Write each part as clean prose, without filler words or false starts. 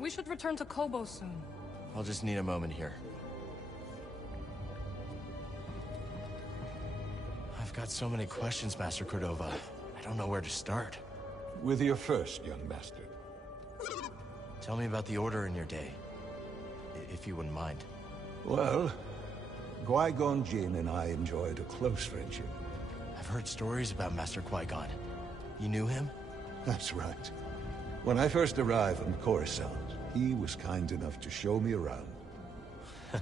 We should return to Kobo soon. I'll just need a moment here. I've got so many questions, Master Cordova. I don't know where to start. With your first, young master. Tell me about the Order in your day, if you wouldn't mind. Well, Qui-Gon Jinn and I enjoyed a close friendship. I've heard stories about Master Qui-Gon. You knew him? That's right. When I first arrived on Coruscant, he was kind enough to show me around.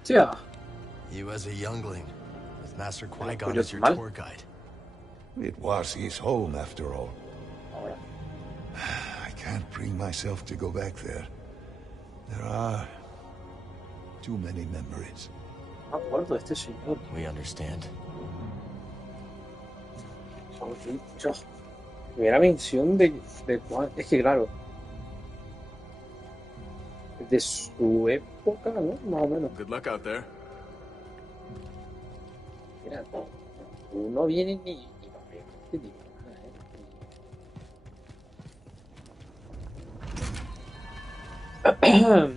Tja. He was a youngling, with Master Qui-Gon Curioso as your mal. tour guide. It was his home, after all. I can't bring myself to go back there. There are too many memories. Me acuerdo de este señor. We understand. Dios. Primera mención de Juan. Es que claro. De su época, ¿no? Más o menos. Good luck out there. Mira, tú no vienes ni te digo nada,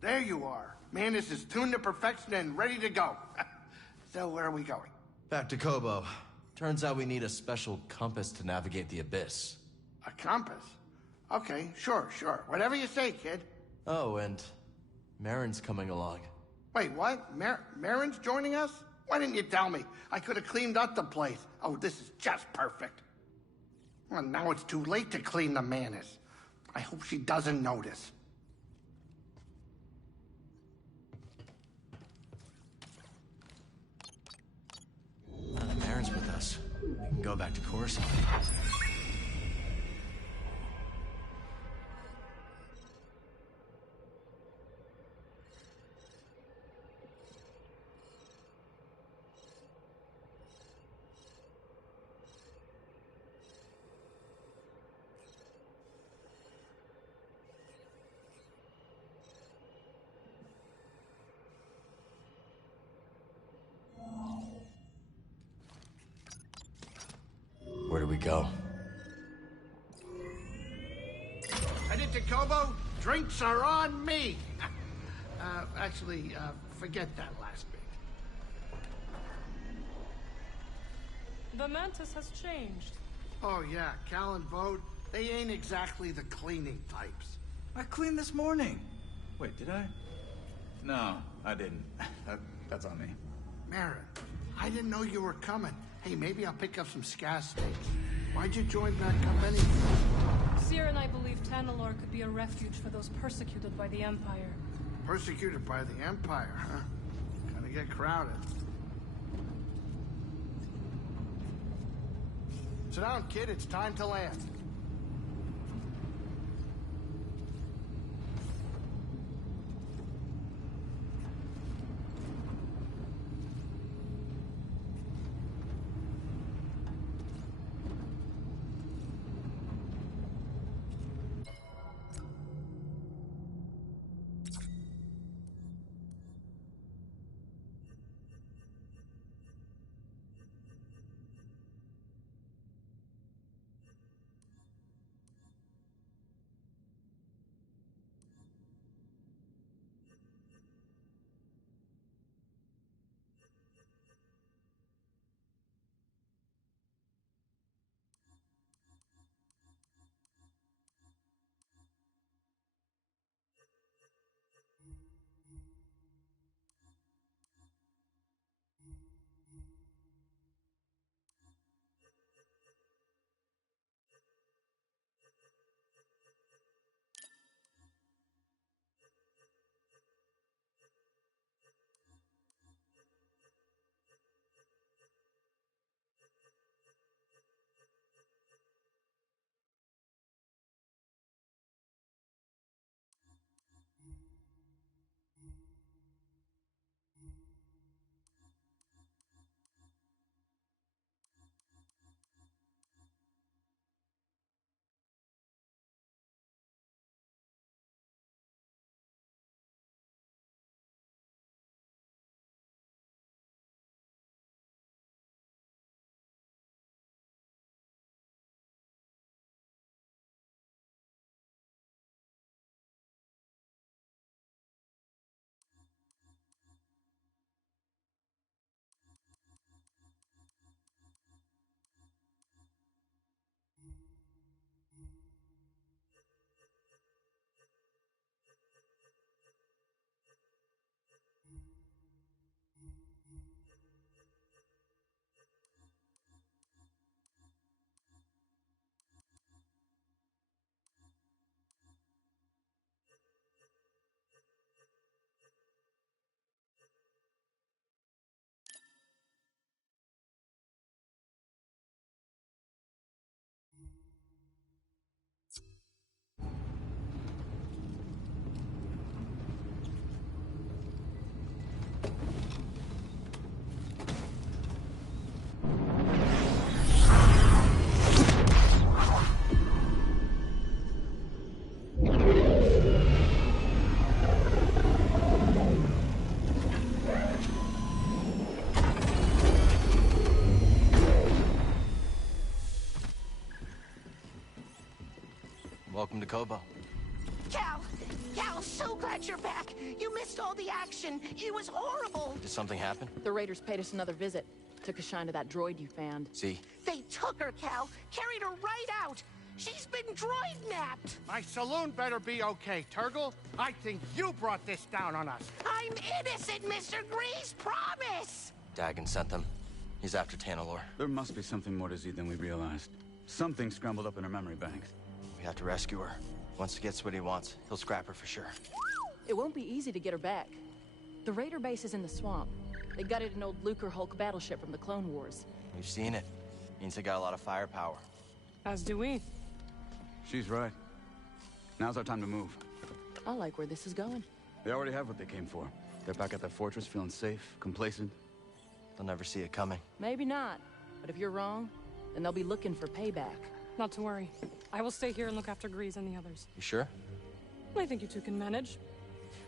There you are. Manus is tuned to perfection and ready to go. So where are we going? Back to Kobo. Turns out we need a special compass to navigate the Abyss. A compass? Okay, sure. Whatever you say, kid. Oh, and Marin's coming along. Wait, what? Marin's joining us? Why didn't you tell me? I could have cleaned up the place. Oh, this is just perfect. Well, now it's too late to clean the Manus. I hope she doesn't notice. Now that Marin's with us, we can go back to Coruscant. Where do we go? Headed to Kobo? Drinks are on me. Actually, forget that last bit. The Mantis has changed. Oh yeah, Cal and Bode, they ain't exactly the cleaning types. I cleaned this morning. Wait, did I? No, I didn't. That's on me. Marin, I didn't know you were coming. Hey, maybe I'll pick up some scar steaks. Why'd you join back up anyway? Seer and I believe Tanalor could be a refuge for those persecuted by the Empire. Persecuted by the Empire, huh? Gonna get crowded. Sit down, kid. It's time to land. Kobo. Cal! Cal, so glad you're back! You missed all the action! It was horrible! Did something happen? The Raiders paid us another visit. Took a shine to that droid you found. See? They took her, Cal! Carried her right out! She's been droid-napped! My saloon better be okay, Turgle. I think you brought this down on us. I'm innocent, Mr. Grease! Promise! Dagon sent them. He's after Tanalor. There must be something more to Z than we realized. Something scrambled up in her memory banks. We have to rescue her. Once he gets what he wants, he'll scrap her for sure. It won't be easy to get her back. The Raider base is in the swamp. They gutted an old Lucre Hulk battleship from the Clone Wars. We've seen it. Means they got a lot of firepower. As do we. She's right. Now's our time to move. I like where this is going. They already have what they came for. They're back at their fortress, feeling safe, complacent. They'll never see it coming. Maybe not. But if you're wrong, then they'll be looking for payback. Not to worry. I will stay here and look after Grease and the others. You sure? I think you two can manage.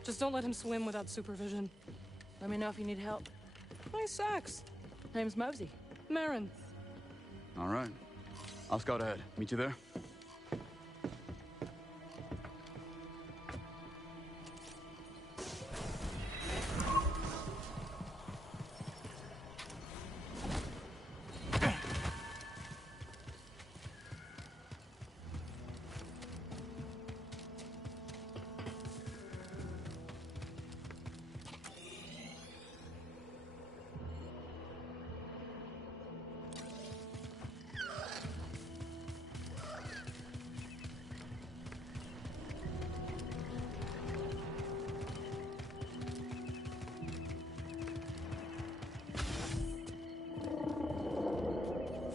Just don't let him swim without supervision. Let me know if you need help. Nice axe. Name's Mosey. Marin. All right. I'll scout ahead. Meet you there?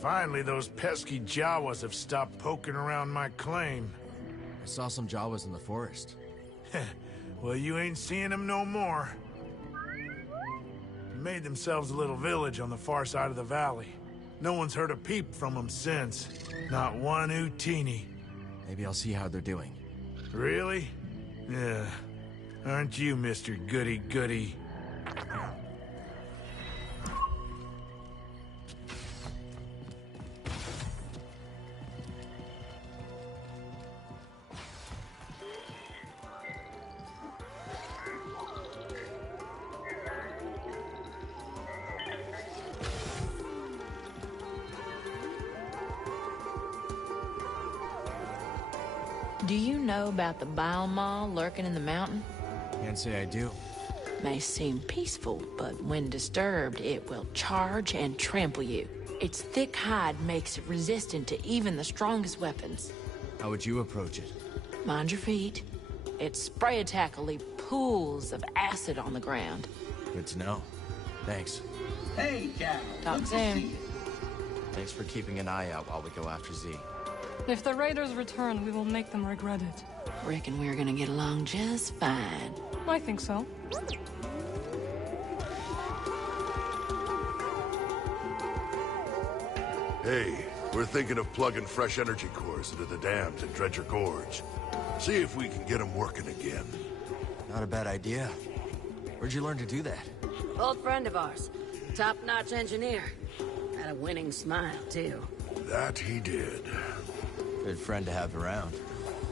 Finally, those pesky Jawas have stopped poking around my claim. I saw some Jawas in the forest. Well, you ain't seeing them no more. They made themselves a little village on the far side of the valley. No one's heard a peep from them since. Not one Utini. Maybe I'll see how they're doing. Really? Yeah. Aren't you, Mr. Goody-Goody? Do you know about the bile maw lurking in the mountain? Can't say I do. May seem peaceful, but when disturbed, it will charge and trample you. Its thick hide makes it resistant to even the strongest weapons. How would you approach it? Mind your feet. Its spray attack will leave pools of acid on the ground. Good to know. Thanks. Hey, Cal. Talk soon. Thanks for keeping an eye out while we go after Z. If the Raiders return, we will make them regret it. Reckon we're gonna get along just fine. I think so. Hey, we're thinking of plugging fresh energy cores into the dams at Dredger Gorge. See if we can get them working again. Not a bad idea. Where'd you learn to do that? Old friend of ours. Top-notch engineer. Had a winning smile, too. That he did. Good friend to have around.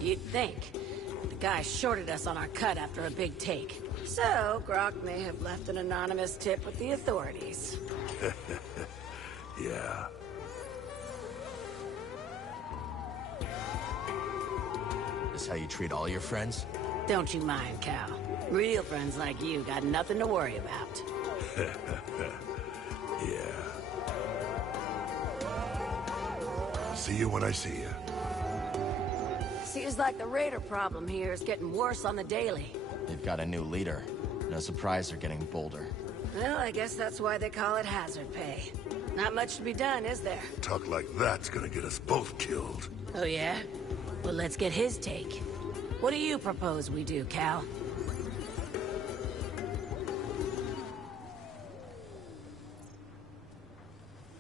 You'd think. The guy shorted us on our cut after a big take. So, Grok may have left an anonymous tip with the authorities. Yeah. This how you treat all your friends? Don't you mind, Cal. Real friends like you got nothing to worry about. Yeah. See you when I see you. Seems like the Raider problem here is getting worse on the daily. They've got a new leader. No surprise they're getting bolder. Well, I guess that's why they call it hazard pay. Not much to be done, is there? Talk like that's gonna get us both killed. Oh, yeah? Well, let's get his take. What do you propose we do, Cal?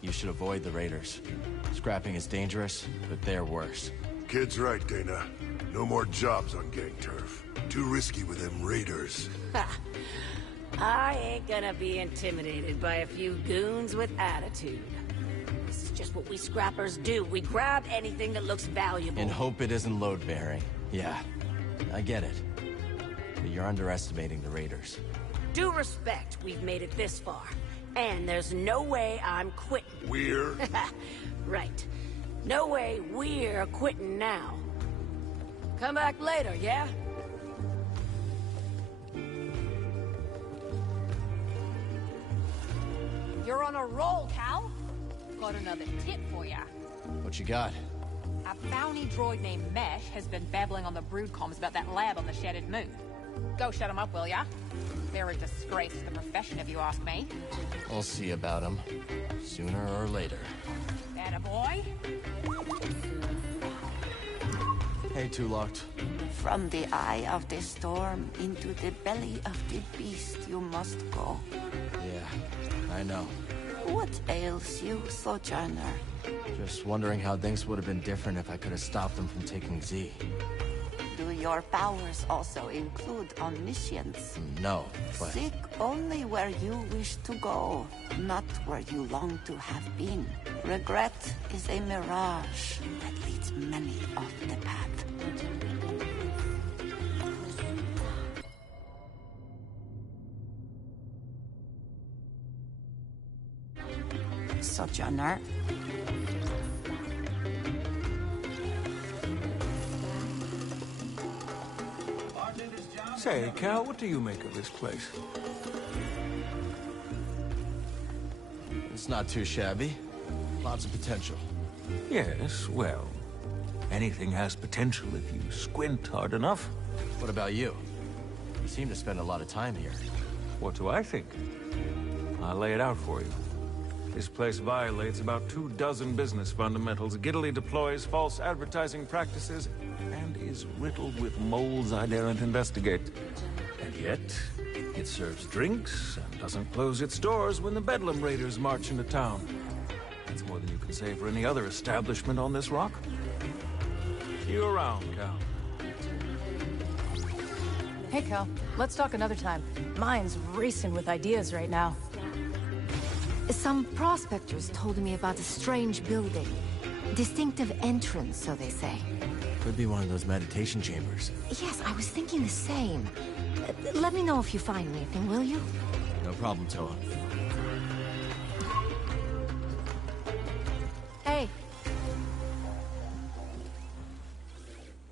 You should avoid the Raiders. Scrapping is dangerous, but they're worse. Kid's right, Dana. No more jobs on gang turf. Too risky with them Raiders. Ha! I ain't gonna be intimidated by a few goons with attitude. This is just what we scrappers do. We grab anything that looks valuable. And hope it isn't load-bearing. Yeah, I get it. But you're underestimating the Raiders. Due respect, we've made it this far. And there's no way I'm quitting. We're? Right. No way we're quitting now. Come back later, yeah? You're on a roll, Cal. Got another tip for ya. What you got? A bounty droid named Mesh has been babbling on the brood comms about that lab on the Shattered Moon. Go shut him up, will ya? They're a disgrace to the profession, if you ask me. We'll see about him. Sooner or later. Attaboy. Hey, Two Locked. From the eye of the storm into the belly of the beast you must go. Yeah, I know. What ails you, Sojourner? Just wondering how things would have been different if I could have stopped them from taking Z. Do your powers also include omniscience? No, but... Seek only where you wish to go, not where you long to have been. Regret is a mirage that leads many off the path. Sojourner. Say, Cal, what do you make of this place? It's not too shabby. Lots of potential. Yes, well, anything has potential if you squint hard enough. What about you? You seem to spend a lot of time here. What do I think? I'll lay it out for you. This place violates about 24 business fundamentals, giddily deploys false advertising practices, and is riddled with moles I daren't investigate. And yet, it serves drinks and doesn't close its doors when the Bedlam Raiders march into town. That's more than you can say for any other establishment on this rock. See you around, Cal. Hey, Cal. Let's talk another time. Mine's racing with ideas right now. Some prospectors told me about a strange building. Distinctive entrance, so they say. Could be one of those meditation chambers. Yes, I was thinking the same. Let me know if you find anything, will you? No problem, Toa. Hey.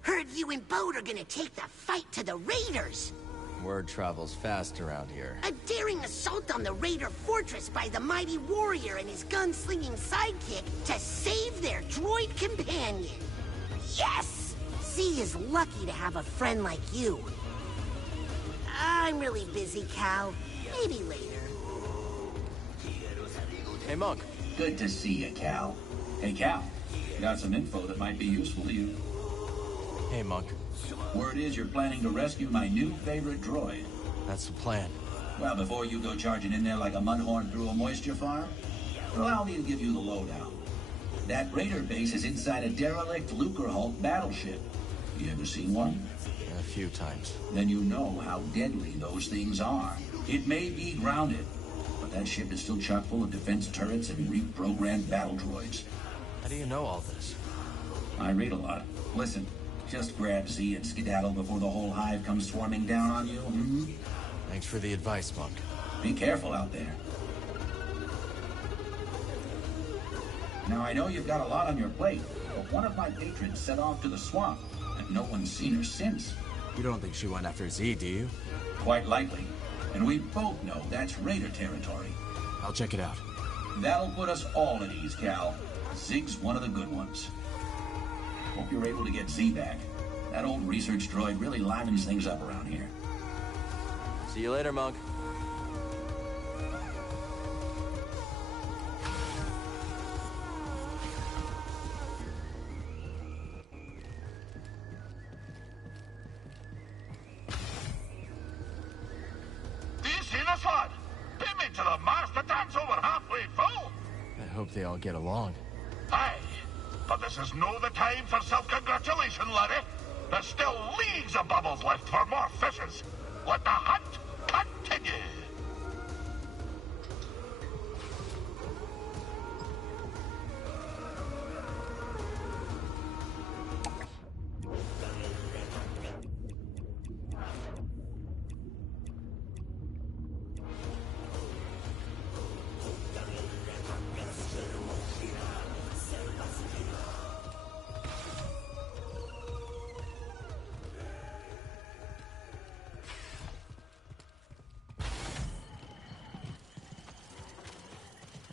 Heard you and Bode are gonna take the fight to the Raiders. Word travels fast around here. A daring assault on the Raider fortress by the mighty warrior and his gunslinging sidekick to save their droid companion. Yes! Z is lucky to have a friend like you. I'm really busy, Cal. Maybe later. Hey, Monk. Good to see you, Cal. Hey, Cal. Got some info that might be useful to you. Hey, Monk. Word is you're planning to rescue my new favorite droid. That's the plan. Well, before you go charging in there like a mudhorn through a moisture farm, allow me to give you the lowdown. That Raider base is inside a derelict Lucrehulk battleship. You ever seen one? A few times. Then you know how deadly those things are. It may be grounded, but that ship is still chock full of defense turrets and reprogrammed battle droids. How do you know all this? I read a lot. Listen. Just grab Z and skedaddle before the whole hive comes swarming down on you, hmm? Thanks for the advice, Monk. Be careful out there. Now, I know you've got a lot on your plate, but one of my patrons set off to the swamp, and no one's seen her since. You don't think she went after Z, do you? Quite likely. And we both know that's Raider territory. I'll check it out. That'll put us all at ease, Cal. Zig's one of the good ones. Hope you're able to get Z back. That old research droid really livens things up around here. See you later, Monk. Do you see this lad? Payment to the master tanks over halfway full. I hope they all get along. Aye. But this is no the time for self-congratulation, laddie. There's still leagues of bubbles left for more fishes. Let the hunt continue.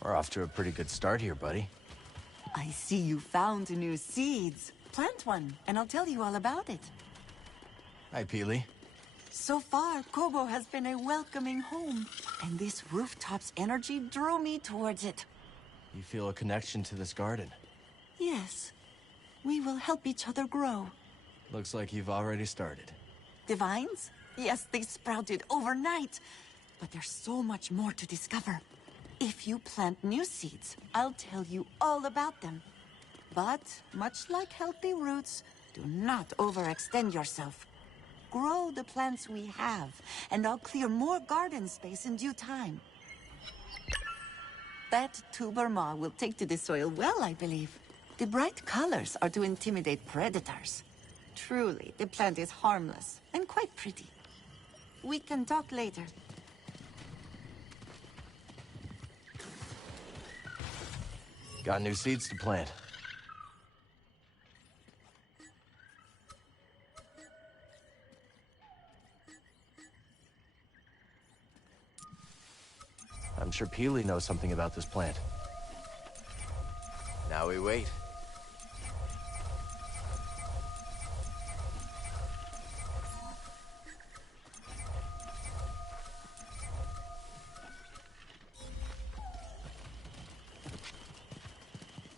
We're off to a pretty good start here, buddy. I see you found new seeds. Plant one, and I'll tell you all about it. Hi, Peely. So far, Kobo has been a welcoming home, and this rooftop's energy drew me towards it. You feel a connection to this garden? Yes. We will help each other grow. Looks like you've already started. The vines? Yes, they sprouted overnight. But there's so much more to discover. If you plant new seeds, I'll tell you all about them. But, much like healthy roots, do not overextend yourself. Grow the plants we have, and I'll clear more garden space in due time. That tuber maw will take to the soil well, I believe. The bright colors are to intimidate predators. Truly, the plant is harmless and quite pretty. We can talk later. Got new seeds to plant. I'm sure Peely knows something about this plant. Now we wait.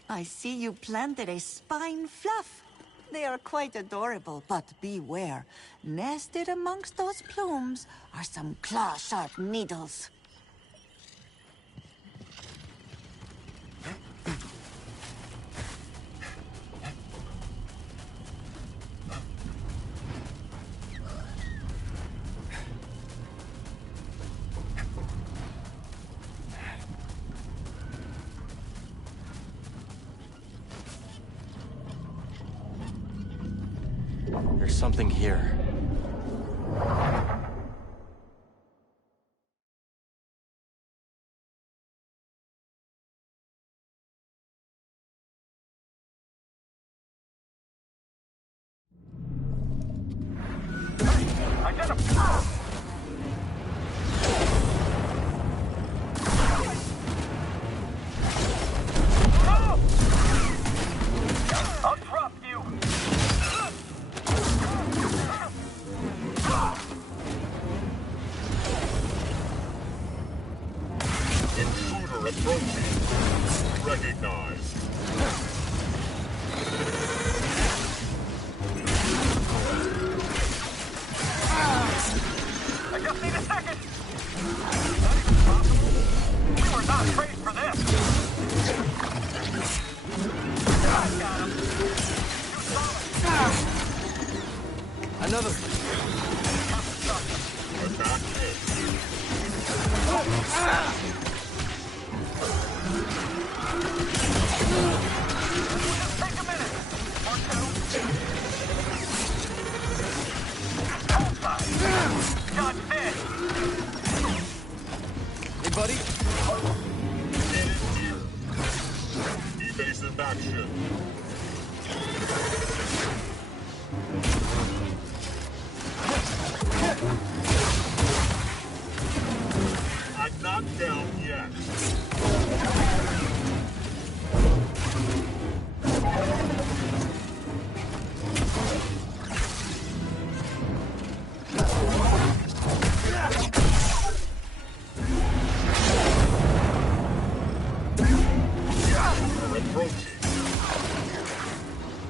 I see you planted a spine fluff. They are quite adorable, but beware. Nested amongst those plumes are some claw-sharp needles. There's something here. I got him! I'll drop you! Intruder approaching. Recognized. I just need a second! That is possible. We were not trained for this! I got him! You solid! Another! Attack hit. Just take a minute! Or two. Bullseye! Got this! Hey, buddy! Get in here. Evasive action. I'm not down yet. We're approaching.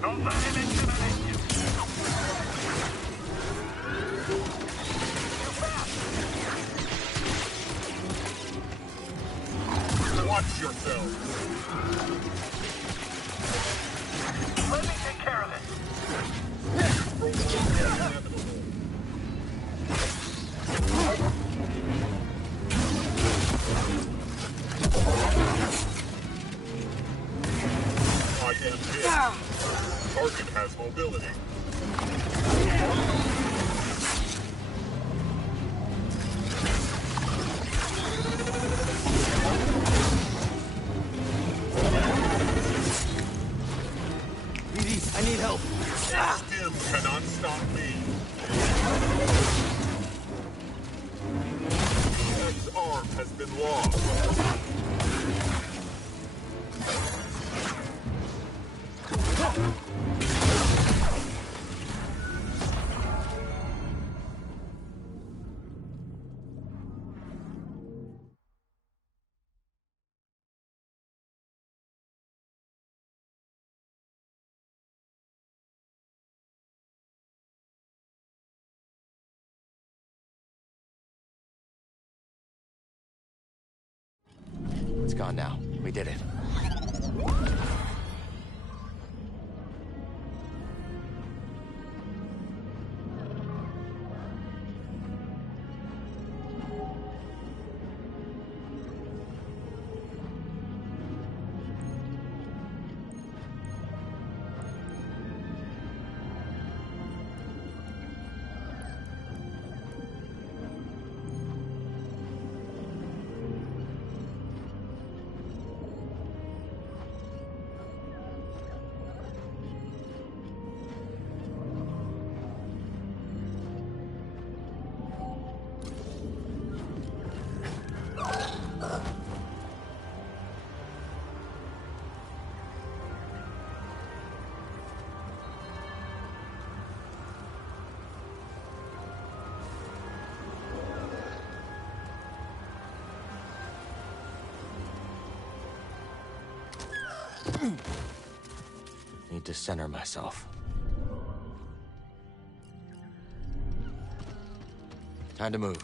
Don't let him intimidate you. Too fast. Watch yourself. Let me take care of it. Inevitable. I am hit. Target has mobility. I need help. Stim cannot stop me. His arm has been lost. It's gone now. We did it. Need to center myself. Time to move.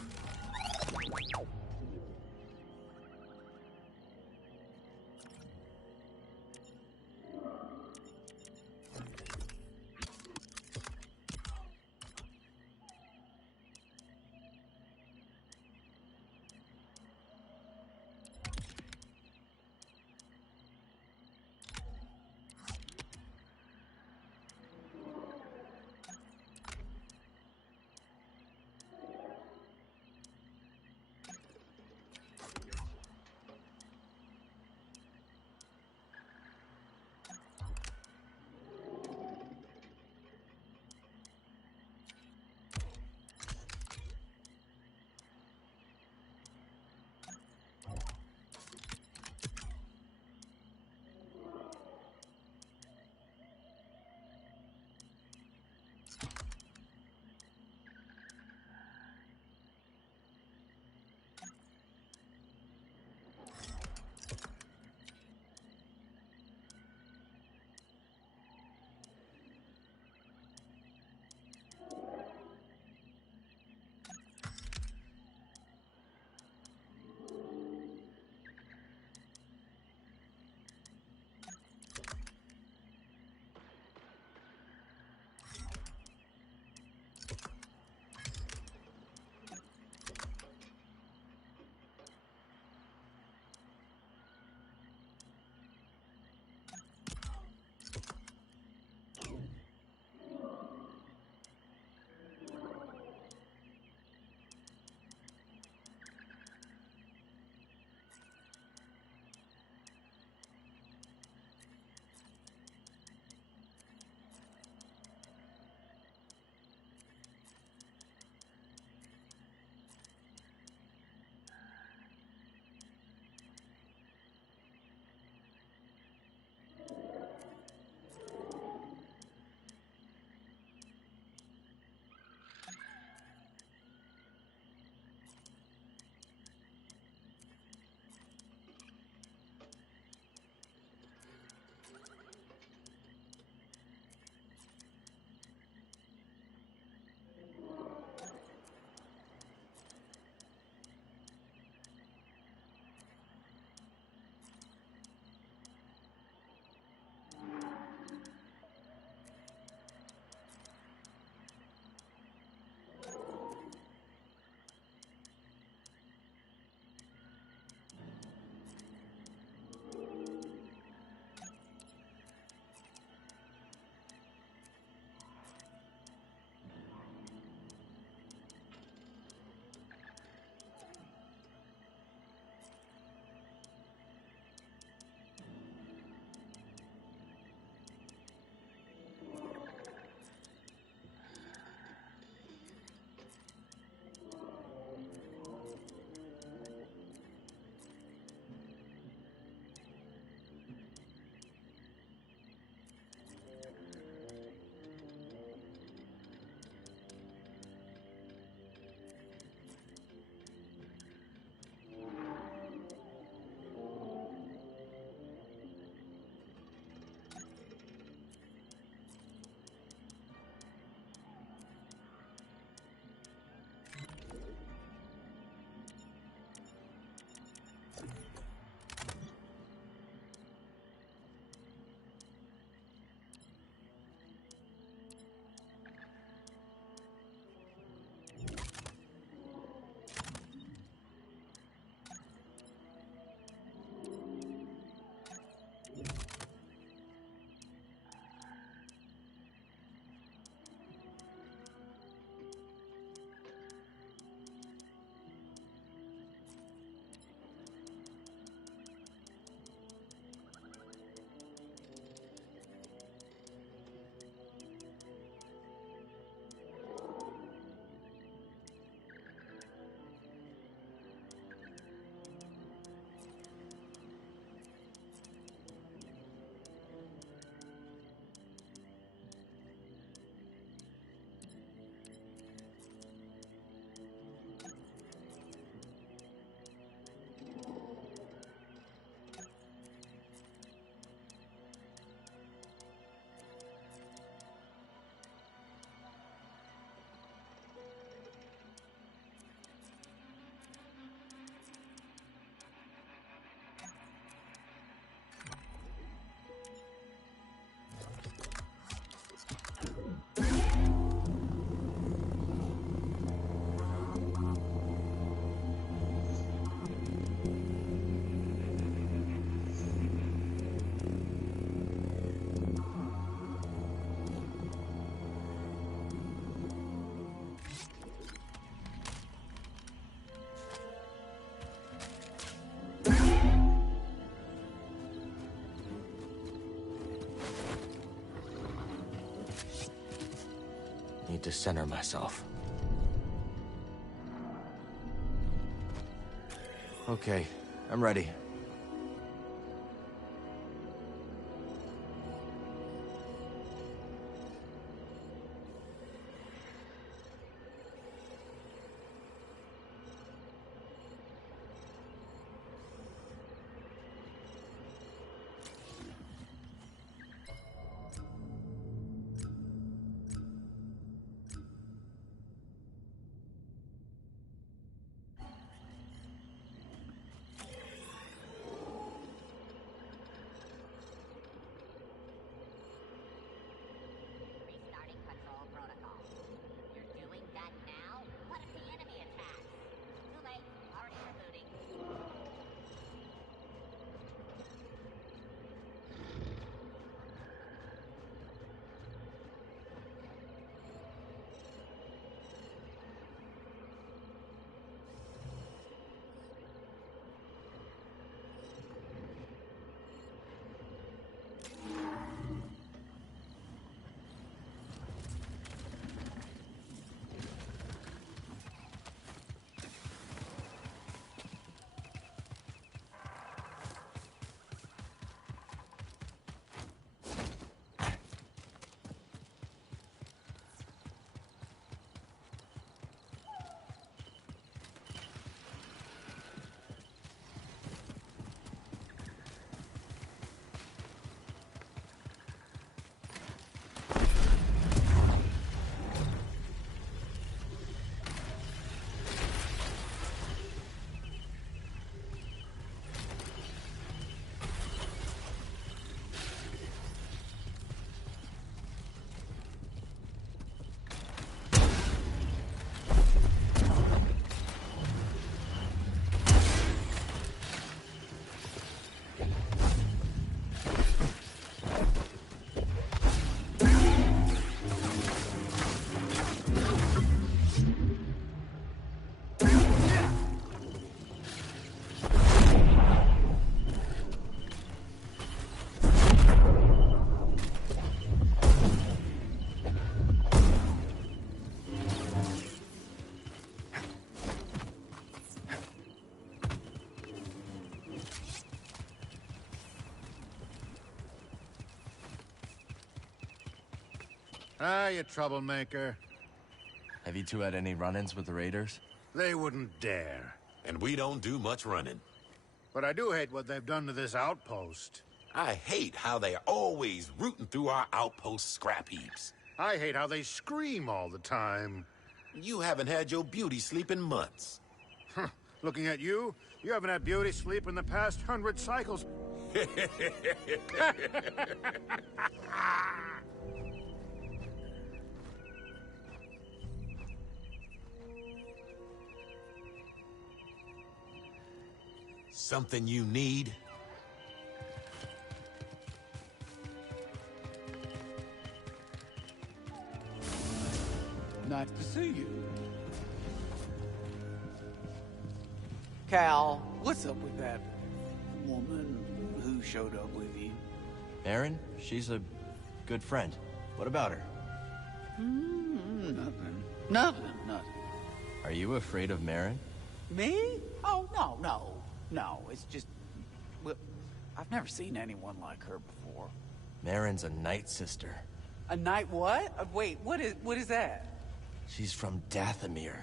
to center myself. Okay, I'm ready. Ah, you troublemaker. Have you two had any run-ins with the raiders? They wouldn't dare. And we don't do much running. But I do hate what they've done to this outpost. I hate how they're always rooting through our outpost scrap heaps. I hate how they scream all the time. You haven't had your beauty sleep in months. Huh. Looking at you, you haven't had beauty sleep in the past 100 cycles. Something you need? Nice to see you. Cal, what's up with that woman who showed up with you? Erin? She's a good friend. What about her? Nothing. Are you afraid of Marin? Me? Oh, no, it's just... Well, I've never seen anyone like her before. Marin's a night sister. A night what? Wait, what is that? She's from Dathomir,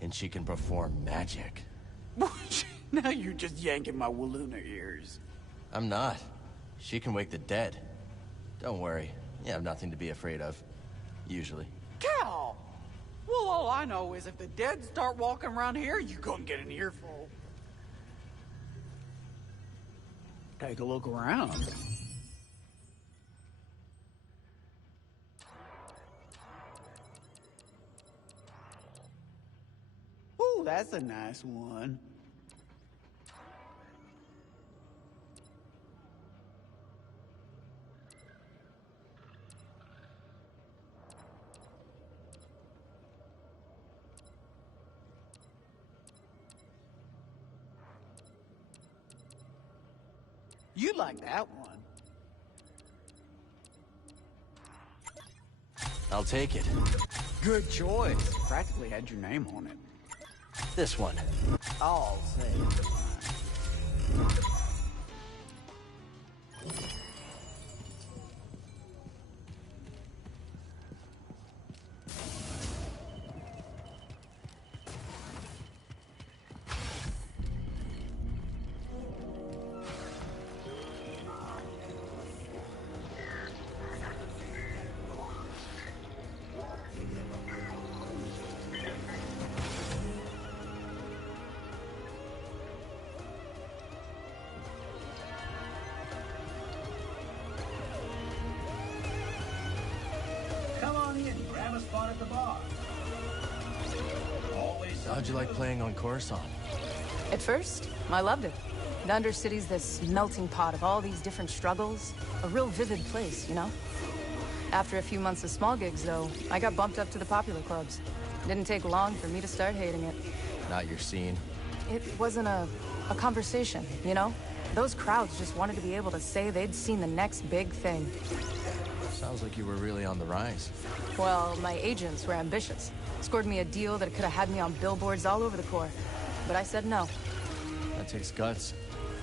and she can perform magic. Now you're just yanking my Walloona ears. I'm not. She can wake the dead. Don't worry. You have nothing to be afraid of. Usually. Cal! Well, all I know is if the dead start walking around here, you're gonna get an earful. Take a look around. Ooh, that's a nice one. You like that one. I'll take it. Good choice. Practically had your name on it. This one. I'll say. Come on in, grab a spot at the bar. Always. How'd you like playing on Coruscant? At first, I loved it. The Undercity's this melting pot of all these different struggles. A real vivid place, you know? After a few months of small gigs, though, I got bumped up to the popular clubs. Didn't take long for me to start hating it. Not your scene. It wasn't a conversation, you know? Those crowds just wanted to be able to say they'd seen the next big thing. Sounds like you were really on the rise. Well, my agents were ambitious. Scored me a deal that could have had me on billboards all over the Corps. But I said no. That takes guts.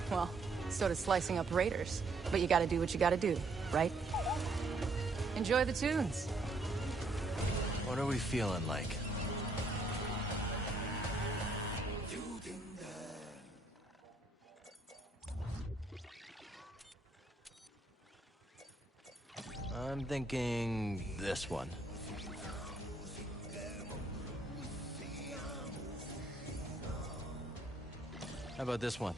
Well, so does slicing up raiders. But you gotta do what you gotta do, right? Enjoy the tunes. What are we feeling like? I'm thinking this one. How about this one?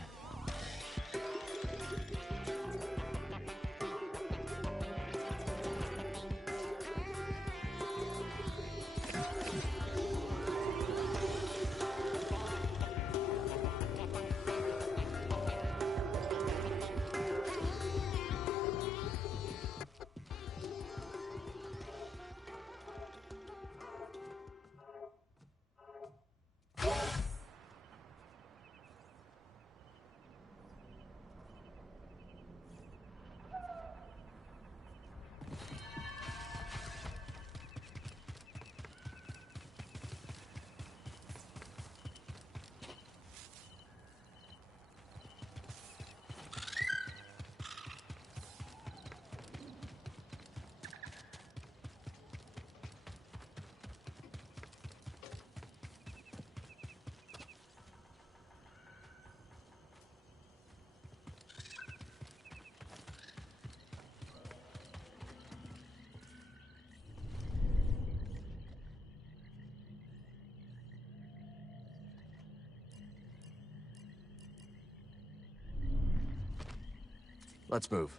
Let's move.